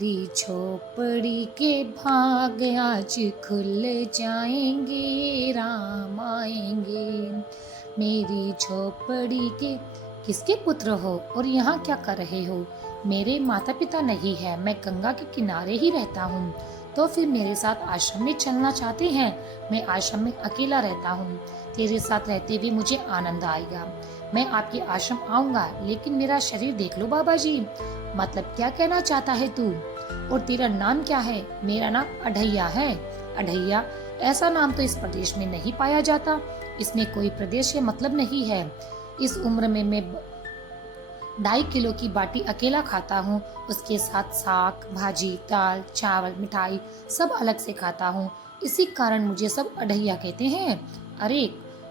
मेरी झोपड़ी के भाग आज खुल जाएंगे, राम आएंगे। मेरी झोपड़ी के किसके पुत्र हो और यहाँ क्या कर रहे हो? मेरे माता पिता नहीं है, मैं गंगा के किनारे ही रहता हूँ। तो फिर मेरे साथ आश्रम में चलना चाहते हैं? मैं आश्रम में अकेला रहता हूँ, तेरे साथ रहते हुए मुझे आनंद आएगा। मैं आपके आश्रम आऊंगा, लेकिन मेरा शरीर देख लो बाबा जी। मतलब क्या कहना चाहता है तू? और तेरा नाम क्या है? मेरा नाम अढ़ैया है। अढ़ैया? ऐसा नाम तो इस प्रदेश में नहीं पाया जाता। इसमें कोई प्रदेश या मतलब नहीं है। इस उम्र में मैं 2.5 किलो की बाटी अकेला खाता हूँ। उसके साथ साग, भाजी, दाल, चावल, मिठाई सब अलग से खाता हूँ। इसी कारण मुझे सब अढ़ैया कहते हैं। अरे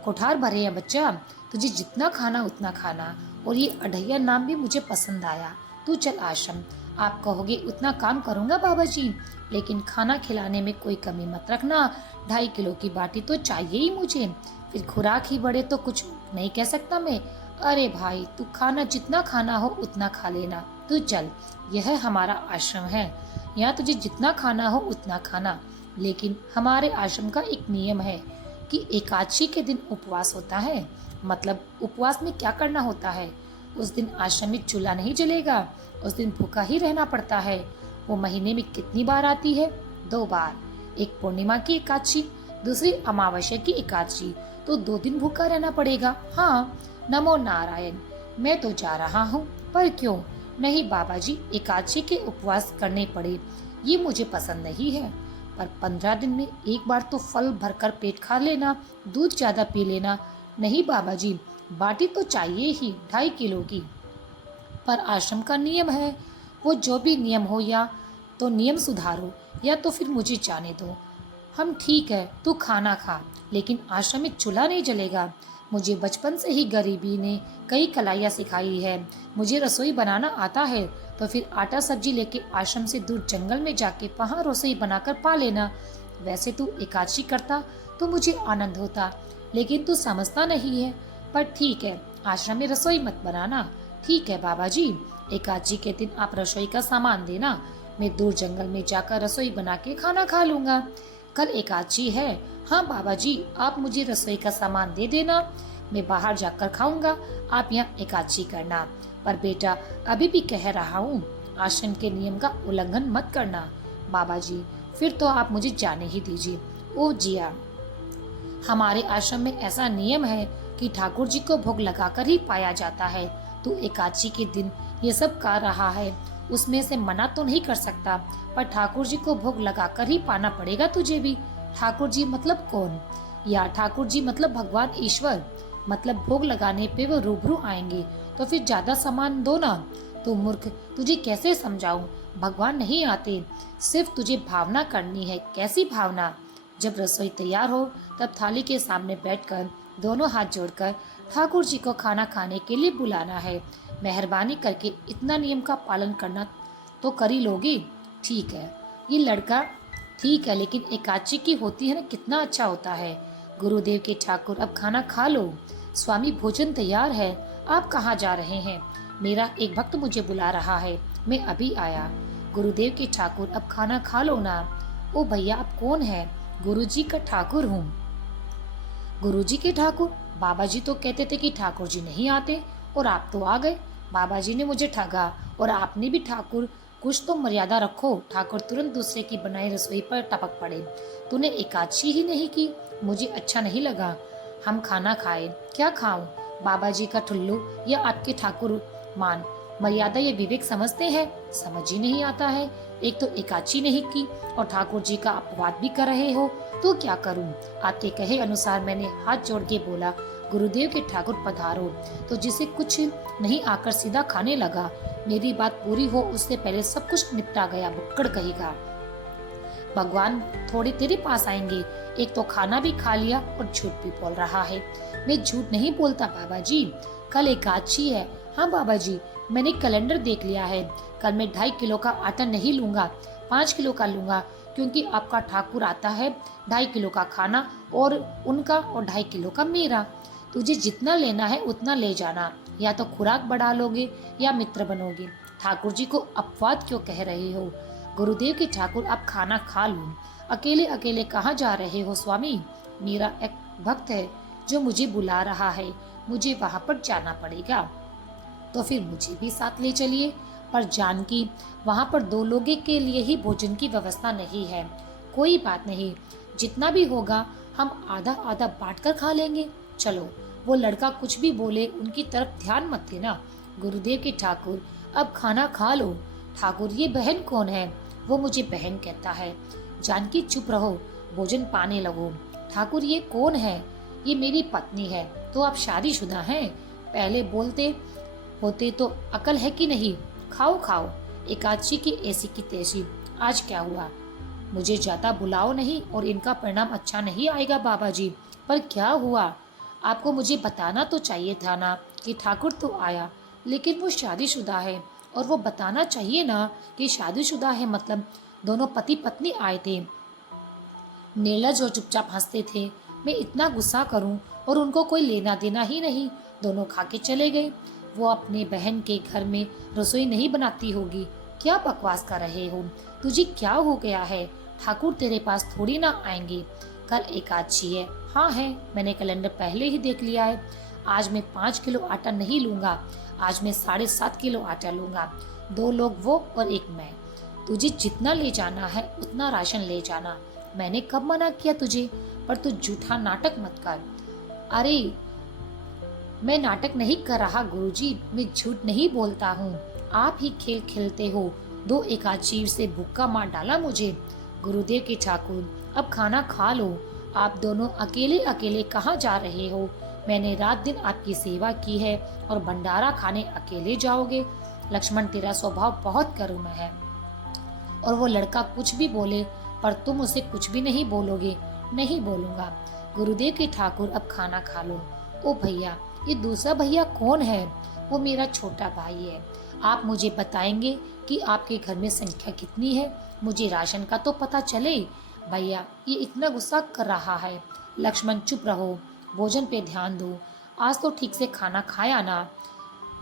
कोठार भरे है बच्चा, तुझे जितना खाना उतना खाना। और ये अढ़ैया नाम भी मुझे पसंद आया। तू चल आश्रम, आप कहोगे उतना काम करूँगा बाबा जी, लेकिन खाना खिलाने में कोई कमी मत रखना। 2.5 किलो की बाटी तो चाहिए ही मुझे, फिर खुराक ही बढ़े तो कुछ नहीं कह सकता मैं। अरे भाई, तू खाना जितना खाना हो उतना खा लेना। तू चल, यह हमारा आश्रम है, यहाँ तुझे जितना खाना हो उतना खाना। लेकिन हमारे आश्रम का एक नियम है कि एकादशी के दिन उपवास होता है। मतलब उपवास में क्या करना होता है? उस दिन आश्रम में चूल्हा नहीं जलेगा, उस दिन भूखा ही रहना पड़ता है। वो महीने में कितनी बार आती है? 2 बार। एक पूर्णिमा की एकादशी, दूसरी अमावस्या की एकादशी। तो 2 दिन भूखा रहना पड़ेगा। हाँ, नमो नारायण। मैं तो जा रहा हूँ, पर क्यों? नहीं बाबा जी, एकादशी के उपवास करने पड़े ये मुझे पसंद नहीं है। पर 15 दिन में एक बार तो फल भरकर पेट खा लेना, दूध ज्यादा पी लेना। नहीं बाबा जी, बाटी तो चाहिए ही 2.5 किलो की। पर आश्रम का नियम है, वो जो भी नियम हो, या तो नियम सुधारो या तो फिर मुझे जाने दो। हम ठीक है, तू खाना खा, लेकिन आश्रम में चूल्हा नहीं जलेगा। मुझे बचपन से ही गरीबी ने कई कलाइयाँ सिखाई है। मुझे रसोई बनाना आता है, तो फिर आटा सब्जी लेके आश्रम से दूर जंगल में जाके वहाँ रसोई बनाकर पा लेना। वैसे तू एकादशी करता तो मुझे आनंद होता, लेकिन तू समझता नहीं है। पर ठीक है, आश्रम में रसोई मत बनाना। ठीक है बाबा जी, एकादशी के दिन आप रसोई का सामान देना, मैं दूर जंगल में जाकर रसोई बना के खाना खा लूंगा। कल एकादशी है। हाँ बाबा जी, आप मुझे रसोई का सामान दे देना, मैं बाहर जाकर खाऊंगा, आप यहाँ एकादशी करना। पर बेटा, अभी भी कह रहा हूँ, आश्रम के नियम का उल्लंघन मत करना। बाबा जी, फिर तो आप मुझे जाने ही दीजिए। ओ जिया, हमारे आश्रम में ऐसा नियम है कि ठाकुर जी को भोग लगाकर ही पाया जाता है। तू एकादशी के दिन ये सब कर रहा है, उसमें से मना तो नहीं कर सकता, पर ठाकुर जी को भोग लगाकर ही पाना पड़ेगा तुझे भी। ठाकुर जी मतलब कौन? या ठाकुर जी मतलब भगवान ईश्वर। मतलब भोग लगाने पे वो रूबरू आएंगे, तो फिर ज्यादा सामान दो ना। तू मूर्ख, तुझे कैसे समझाऊं? भगवान नहीं आते, सिर्फ तुझे भावना करनी है। कैसी भावना? जब रसोई तैयार हो तब थाली के सामने बैठकर दोनों हाथ जोड़कर ठाकुर जी को खाना खाने के लिए बुलाना है। मेहरबानी करके इतना नियम का पालन करना तो कर ही लोगी। ठीक है ये लड़का, ठीक है, लेकिन एकादशी की होती है ना, कितना अच्छा होता है। गुरुदेव के ठाकुर, अब खाना खा लो। स्वामी भोजन तैयार है। आप कहाँ जा रहे हैं? मेरा एक भक्त मुझे बुला रहा है, मैं अभी आया। गुरुदेव के ठाकुर, अब खाना खा लो ना। ओ भैया, आप कौन है? गुरुजी का ठाकुर हूँ। गुरुजी के ठाकुर? बाबा जी तो कहते थे कि ठाकुर जी नहीं आते, और आप तो आ गए। बाबा जी ने मुझे ठगा, और आपने भी ठाकुर। कुछ तो मर्यादा रखो। ठाकुर तुरंत दूसरे की बनाई रसोई पर टपक पड़े। तूने एकादशी ही नहीं की, मुझे अच्छा नहीं लगा। हम खाना खाए। क्या खाऊं? बाबा जी का ठुल्लू या आपके ठाकुर मान? मर्यादा या विवेक समझते हैं? समझ ही नहीं आता है। एक तो एकादशी नहीं की और ठाकुर जी का अपवाद भी कर रहे हो, तो क्या करूं? आपके कहे अनुसार मैंने हाथ जोड़ के बोला, गुरुदेव के ठाकुर पधारो। तो जिसे कुछ नहीं आकर सीधा खाने लगा। मेरी बात पूरी हो उससे पहले सब कुछ निपटा गया, बुक्कड़ कहेगा। भगवान थोड़ी तेरे पास आएंगे। एक तो खाना भी खा लिया और झूठ भी बोल रहा है। मैं झूठ नहीं बोलता बाबा जी, कल एकादशी है। हाँ बाबा जी, मैंने कैलेंडर देख लिया है। कल मैं 2.5 किलो का आटा नहीं लूंगा, 5 किलो का लूंगा, क्योंकि आपका ठाकुर आता है। 2.5 किलो का खाना और उनका, और 2.5 किलो का मेरा। तुझे जितना लेना है उतना ले जाना, या तो खुराक बढ़ा लोगे या मित्र बनोगे। ठाकुर जी को अपवाद क्यों कह रहे हो? गुरुदेव के ठाकुर अब खाना खा लो। अकेले अकेले कहाँ जा रहे हो स्वामी? मेरा एक भक्त है जो मुझे बुला रहा है, मुझे वहां पर जाना पड़ेगा। तो फिर मुझे भी साथ ले चलिए। पर जानकी, वहां पर 2 लोगों के लिए ही भोजन की व्यवस्था नहीं है। कोई बात नहीं, जितना भी होगा हम आधा आधा बांट कर खा लेंगे। चलो। वो लड़का कुछ भी बोले उनकी तरफ ध्यान मत देना। गुरुदेव के ठाकुर, अब खाना खा लो। ठाकुर, ये बहन कौन है? वो मुझे बहन कहता है। जानकी, चुप रहो, भोजन पाने लगो। ठाकुर, ये कौन है? ये मेरी पत्नी है। तो आप शादीशुदा हैं? पहले बोलते होते तो अकल है कि नहीं? खाओ खाओ। एकादशी की ऐसी की तैसी। आज क्या हुआ? मुझे ज्यादा बुलाओ नहीं और इनका परिणाम अच्छा नहीं आएगा बाबा जी। पर क्या हुआ? आपको मुझे बताना तो चाहिए था ना कि ठाकुर तो आया, लेकिन वो शादीशुदा है। और वो बताना चाहिए ना कि शादीशुदा है, मतलब दोनों पति पत्नी आए थे। नीरज और चुपचाप हंसते थे। मैं इतना गुस्सा करूं और उनको कोई लेना देना ही नहीं। दोनों खा के चले गए। वो अपने बहन के घर में रसोई नहीं बनाती होगी। क्या बकवास कर रहे हो? तुझे क्या हो गया है? ठाकुर तेरे पास थोड़ी ना आएंगे। कल एकादशी है। हाँ है, मैंने कैलेंडर पहले ही देख लिया है। आज मैं 5 किलो आटा नहीं लूंगा। आज मैं 7.5 किलो आटा लूंगा। 2 लोग वो और एक मैं। तुझे जितना ले जाना है उतना राशन ले जाना। मैंने कब मना किया तुझे? पर तू झूठा नाटक मत कर। अरे, मैं नाटक नहीं कर रहा गुरुजी, मैं झूठ नहीं बोलता हूँ। आप ही खेल खेलते हो। 2 एकादशी से भूखा मार डाला मुझे। गुरुदेव के ठाकुर, अब खाना खा लो। आप दोनों अकेले अकेले कहाँ जा रहे हो? मैंने रात दिन आपकी सेवा की है और भंडारा खाने अकेले जाओगे? लक्ष्मण, तेरा स्वभाव बहुत करुण है। और वो लड़का कुछ भी बोले पर तुम उसे कुछ भी नहीं बोलोगे। नहीं बोलूंगा। गुरुदेव के ठाकुर, अब खाना खा लो। ओ भैया, ये दूसरा भैया कौन है? वो मेरा छोटा भाई है। आप मुझे बताएंगे कि आपके घर में संख्या कितनी है? मुझे राशन का तो पता चले। भैया, ये इतना गुस्सा कर रहा है। लक्ष्मण, चुप रहो, भोजन पे ध्यान दो। आज तो ठीक से खाना खाया ना।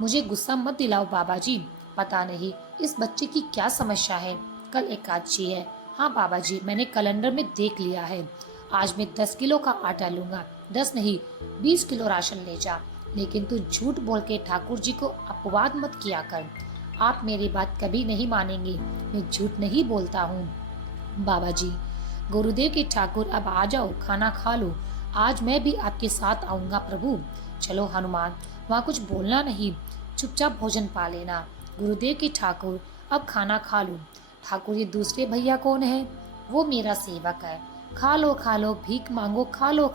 मुझे गुस्सा मत दिलाओ बाबा जी। पता नहीं इस बच्चे की क्या समस्या है। कल एकादशी है। हाँ बाबा जी, मैंने कैलेंडर में देख लिया है। आज मैं 10 किलो का आटा लूंगा। 10 नहीं, 20 किलो राशन ले जा। लेकिन तू झूठ बोल के ठाकुर जी को अपवाद मत किया कर। आप मेरी बात कभी नहीं मानेंगे। मैं झूठ नहीं बोलता हूँ बाबा जी। गुरुदेव के ठाकुर, अब आ जाओ, खाना खा लो। आज मैं भी आपके साथ आऊंगा प्रभु। चलो हनुमान, वहाँ कुछ बोलना नहीं, चुपचाप भोजन पा लेना। गुरुदेव के ठाकुर, अब खाना खा लो। ठाकुर, ये दूसरे भैया कौन है? वो मेरा सेवक है। खा लो, भीख मांगो, खा लो।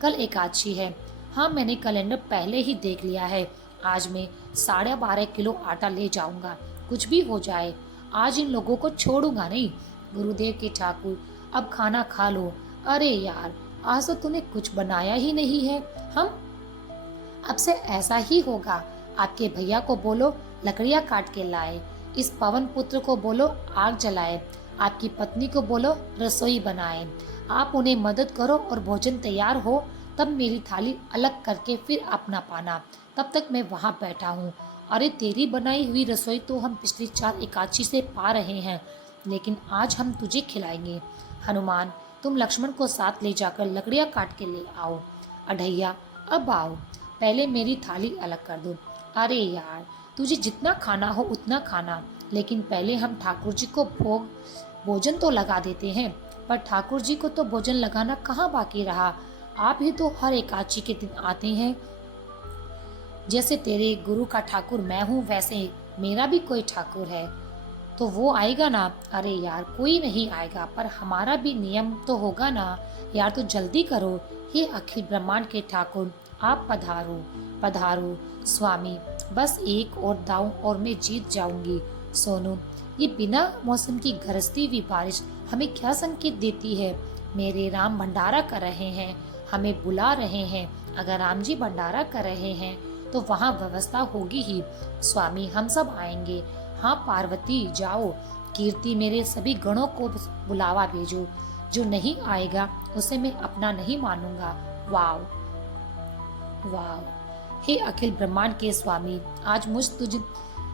कल एकादशी है। हाँ, मैंने कैलेंडर पहले ही देख लिया है। आज मैं 12.5 किलो आटा ले जाऊंगा। कुछ भी हो जाए, आज इन लोगों को छोड़ूंगा नहीं। गुरुदेव के ठाकुर, अब खाना खा लो। अरे यार, आज तो तूने कुछ बनाया ही नहीं है। हम अब से ऐसा ही होगा। आपके भैया को बोलो लकड़ियां काट के लाए। इस पवन पुत्र को बोलो आग जलाए। आपकी पत्नी को बोलो रसोई बनाए। आप उन्हें मदद करो और भोजन तैयार हो तब मेरी थाली अलग करके फिर अपना पाना। तब तक मैं वहाँ बैठा हूँ। अरे, तेरी बनाई हुई रसोई तो हम पिछली 4 एकादशी से पा रहे हैं, लेकिन आज हम तुझे खिलाएंगे। हनुमान, तुम लक्ष्मण को साथ ले जाकर लकड़ियाँ काट के ले आओ। अढ़ैया, अब आओ, पहले मेरी थाली अलग कर दो। अरे यार, तुझे जितना खाना हो उतना खाना, लेकिन पहले हम ठाकुर जी को भोजन तो लगा देते हैं। पर ठाकुर जी को तो भोजन लगाना कहाँ बाकी रहा। आप ही तो हर एकादशी के दिन आते हैं। जैसे तेरे गुरु का ठाकुर मैं हूँ, वैसे मेरा भी कोई ठाकुर है, तो वो आएगा ना। अरे यार, कोई नहीं आएगा, पर हमारा भी नियम तो होगा ना यार। तो जल्दी करो। हे अखिल ब्रह्मांड के ठाकुर, आप पधारो पधारो स्वामी। बस एक और दांव और मैं जीत जाऊंगी। सोनू, ये बिना मौसम की गरजती हुई बारिश हमें क्या संकेत देती है? मेरे राम भंडारा कर रहे हैं, हमें बुला रहे हैं। अगर राम जी भंडारा कर रहे हैं तो वहाँ व्यवस्था होगी ही। स्वामी, हम सब आएंगे। हाँ पार्वती, जाओ। कीर्ति, मेरे सभी गणों को बुलावा भेजो। जो नहीं आएगा उसे मैं अपना नहीं मानूंगा। वाव वाव। हे अखिल ब्रह्मांड के स्वामी, आज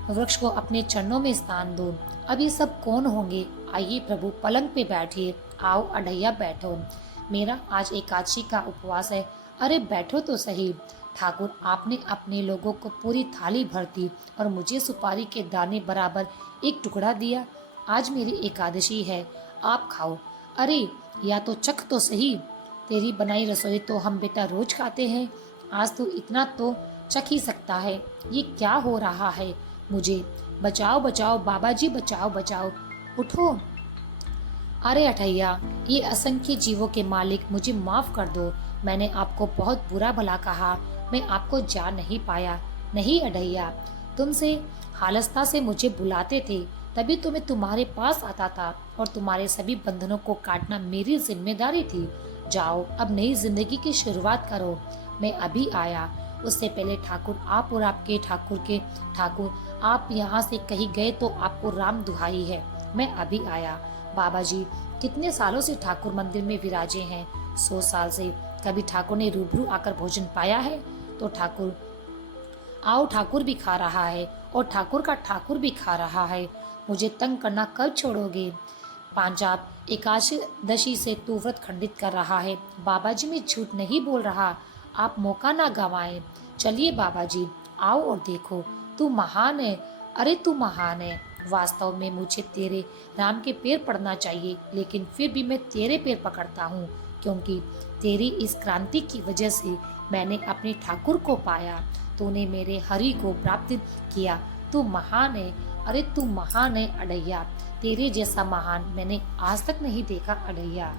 वृक्ष को अपने चरणों में स्थान दो। अब ये सब कौन होंगे? आइए प्रभु पलंग पे बैठिए। आओ अढ़ैया बैठो, मेरा आज एकादशी का उपवास है। अरे बैठो तो सही। ठाकुर, आपने अपने लोगों को पूरी थाली भर दी और मुझे सुपारी के दाने बराबर एक टुकड़ा दिया। आज मेरी एकादशी है, आप खाओ। अरे या तो चख तो सही। तेरी बनाई रसोई तो हम बेटा रोज खाते हैं, आज तो इतना तो चख ही सकता है। ये क्या हो रहा है? मुझे बचाओ बचाओ बाबा जी, बचाओ बचाओ, उठो। अरे अठैया, ये असंख्य जीवों के मालिक, मुझे माफ कर दो। मैंने आपको बहुत बुरा भला कहा, मैं आपको जान नहीं पाया। नहीं अढ़ैया, तुमसे हालस्ता से मुझे बुलाते थे, तभी तो मैं तुम्हारे पास आता था और तुम्हारे सभी बंधनों को काटना मेरी जिम्मेदारी थी। जाओ अब नई जिंदगी की शुरुआत करो। मैं अभी आया। उससे पहले ठाकुर, आप और आपके ठाकुर के ठाकुर, आप यहाँ से कहीं गए तो आपको राम दुहाई है। मैं अभी आया। बाबा जी कितने सालों से ठाकुर मंदिर में विराजे हैं? 100 साल से। कभी ठाकुर ने रूबरू आकर भोजन पाया है? तो ठाकुर, आओ, ठाकुर भी खा रहा है और ठाकुर का ठाकुर भी खा रहा है। मुझे तंग करना कब छोड़ोगे? पांजाब एकादशी से तू व्रत खंडित कर रहा है। बाबा जी मैं झूठ नहीं बोल रहा, आप मौका ना गंवाएं। चलिए बाबा जी, आओ और देखो, तू महान है। अरे तू महान है। वास्तव में मुझे तेरे राम के पैर पड़ना चाहिए, लेकिन फिर भी मैं तेरे पैर पकड़ता हूँ, क्योंकि तेरी इस क्रांति की वजह से मैंने अपने ठाकुर को पाया। तूने मेरे हरि को प्राप्त किया। तू महान है। अरे तू महान है अढ़ैया, तेरे जैसा महान मैंने आज तक नहीं देखा अढ़ैया।